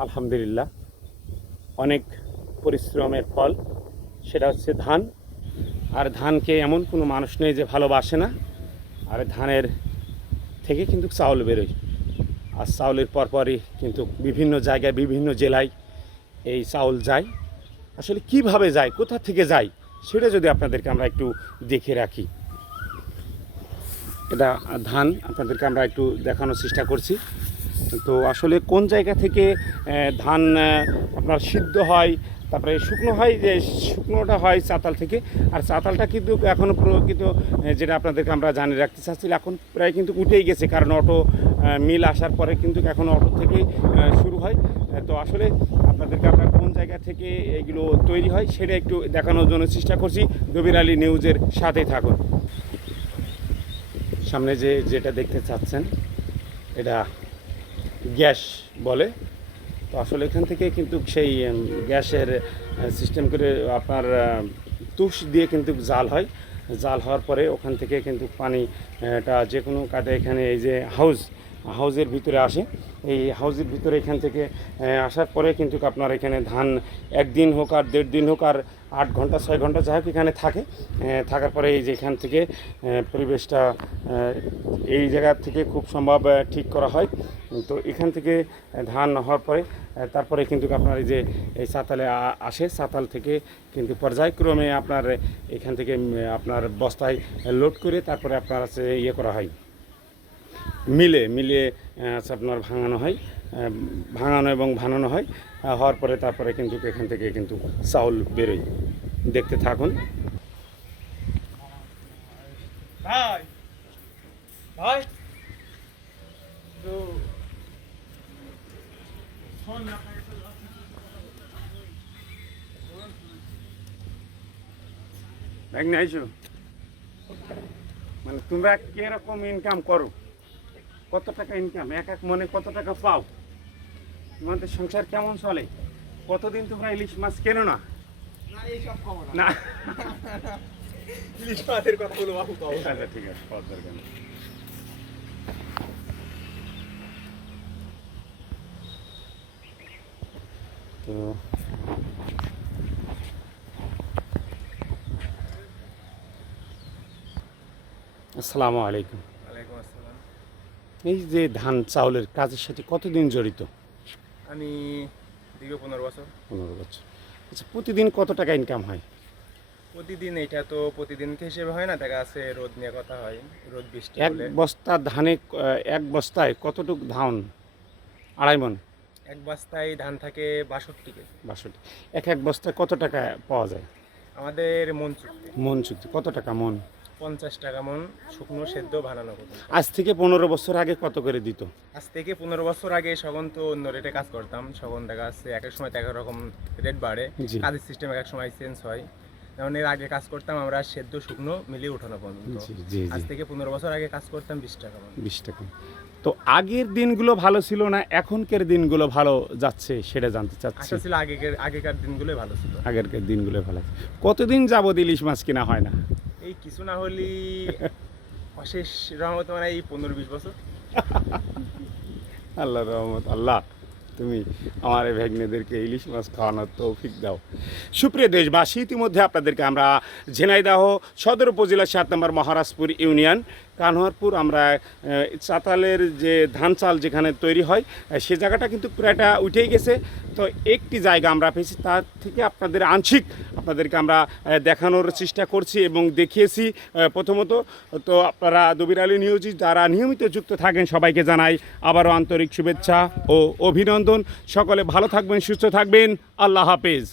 আলহামদুলিল্লাহ, অনেক পরিশ্রমের ফল। সেটা হচ্ছে ধান। আর ধানকে এমন কোনো মানুষ নেই যে ভালোবাসে না। আর ধানের থেকে কিন্তু চাউল বেরোয়। আর চাউলের পরপরই কিন্তু বিভিন্ন জায়গায়, বিভিন্ন জেলায় এই চাউল যায়। আসলে কীভাবে যায়, কোথা থেকে যায়, সেটা যদি আপনাদেরকে আমরা একটু দেখে রাখি। এটা ধান, আপনাদেরকে আমরা একটু দেখানোর চেষ্টা করছি। তো আসলে কোন জায়গা থেকে ধান আপনার সিদ্ধ হয়, তারপরে শুকনো হয়, যে শুকনোটা হয় চাতাল থেকে, আর চাতালটা কিন্তু এখনও প্রকৃত যেটা আপনাদেরকে আমরা জানিয়ে রাখতে চাচ্ছি এখন প্রায় কিন্তু উঠেই গেছে, কারণ অটো মিল আসার পরে কিন্তু এখন অটো থেকেই শুরু হয়। তো আসলে আপনাদেরকে আমরা কোন জায়গা থেকে এগুলো তৈরি হয়, সেটা একটু দেখানোর জন্য চেষ্টা করছি দবির আলী নিউজের সাথেই থাকুন। সামনে যে, যেটা দেখতে চাচ্ছেন, এটা গ্যাস বলে। তো আসলে এখান থেকে কিন্তু সেই গ্যাসের সিস্টেম করে আপনার তুষ দিয়ে কিন্তু জাল হয়। জাল হওয়ার পরে ওখান থেকে কিন্তু পানিটা যে কোনো কাটে এখানে এই যে হাউস হাউজের ভিতরে আসে। এই হাউজের ভিতরে এখান থেকে আসার পরে কিন্তু আপনার এখানে ধান একদিন হোক আর দেড় দিন হোক আর আট ঘণ্টা, ছয় ঘণ্টা যাই হোক এখানে থাকে। থাকার পরে এই যে এখান থেকে পরিবেশটা এই জায়গা থেকে খুব সম্ভব ঠিক করা হয়। তো এখান থেকে ধান হওয়ার পরে তারপরে কিন্তু আপনার এই যে এই সাতালে আসে, সাতাল থেকে কিন্তু পর্যায়ক্রমে আপনার এখান থেকে আপনার বস্তায় লোড করে তারপরে আপনার ইয়ে করা হয়। মিলে মিলে আহ, আপনার ভাঙানো হয় ভাঙানো এবং ভাঙানো হয় হওয়ার পরে তারপরে কিন্তু এখান থেকে কিন্তু চাউল বেরোয়। দেখতে থাকুন। ভাই ভাই। তো ব্যাগ নিয়ে মানে তোমরা কীরকম ইনকাম করো? কত টাকা ইনকাম এক এক মনে কত টাকা পাও? তোমাদের সংসার কেমন চলে? কতদিন তোমরা ইলিশ মাছ কেনো না? ইলিশ মাছের কথা বলো বাবু আচ্ছা ঠিক আছে পাওয়ার দরকার নেই। তো আসসালামু আলাইকুম। এই যে ধান চাউলের কাজের সাথে কতদিন জড়িত? আমি দীর্ঘ পনেরো বছর। পনেরো বছর। আচ্ছা প্রতিদিন কত টাকা ইনকাম হয়? প্রতিদিন এটা তো প্রতিদিন হিসেবে হয় না দেখা আছে রোদ নিয়ে কথা হয় রোদ বৃষ্টি এক বস্তা ধানে এক বস্তায় কতটুক ধান? আড়াই মন? এক বস্তায় ধান থাকে বাষট্টি কেজি। বাষট্টি। এক এক বস্তায় কত টাকা পাওয়া যায়? আমাদের মন চুক্তি। মন চুক্তি। কত টাকা মন? পঞ্চাশ টাকা মন শুকনো সেদ্ধ বানানো পর্যন্ত। আজ থেকে পনেরো বছর আগে কত করে দিত? আজ থেকে পনেরো বছর আগে সগন তো অন্য রেটে কাজ করতাম। সগন দেখা যাচ্ছে এক এক সময় এক এক রকম রেট বাড়ে। কাজের সিস্টেম এক এক সময় চেঞ্জ হয়। যেমন এর আগে কাজ করতাম আমরা সেদ্ধ শুকনো মিলিয়ে উঠানো পর্যন্ত। আজ থেকে পনেরো বছর আগে কাজ করতাম বিশ টাকা বিশ টাকা। তো আগের দিনগুলো ভালো ছিল না? এখনকার দিনগুলো ভালো যাচ্ছে সেটা জানতে চাচ্ছি। ছিল আগেকার আগেকার দিনগুলোই ভালো ছিল। আগেরকার দিনগুলো ভালো। কতদিন যাবত ইলিশ মাছ কিনা হয় না? এই কিছু না হলি অশেষ রহমত মানে এই পনেরো বিশ বছর। আল্লাহ রহমত, আল্লাহ, তুমি আমার এই ভেগনেদেরকে ইলিশ মাছ খাওয়ানোর তৌফিক দাও। সুপ্রিয় দেশবাসী, ইতিমধ্যে আপনাদেরকে আমরা ঝেনাইদাহ সদর উপজেলা সাত নম্বর মহারাজপুর ইউনিয়ন কানহারপুর, আমরা চাতালের যে ধান চাল যেখানে তৈরি হয় সে জায়গাটা কিন্তু প্রায়টা উঠেই গেছে। তো একটি জায়গা আমরা পেয়েছি, তার থেকে আপনাদের আংশিক আপনাদেরকে আমরা দেখানোর চেষ্টা করছি এবং দেখিয়েছি প্রথমত। তো আপনারা দবির আলী নিউজ, যারা নিয়মিত যুক্ত থাকেন, সবাইকে জানাই আবারও আন্তরিক শুভেচ্ছা ও অভিনন্দন। সকলে ভালো থাকবেন, সুস্থ থাকবেন। আল্লাহ হাফেজ।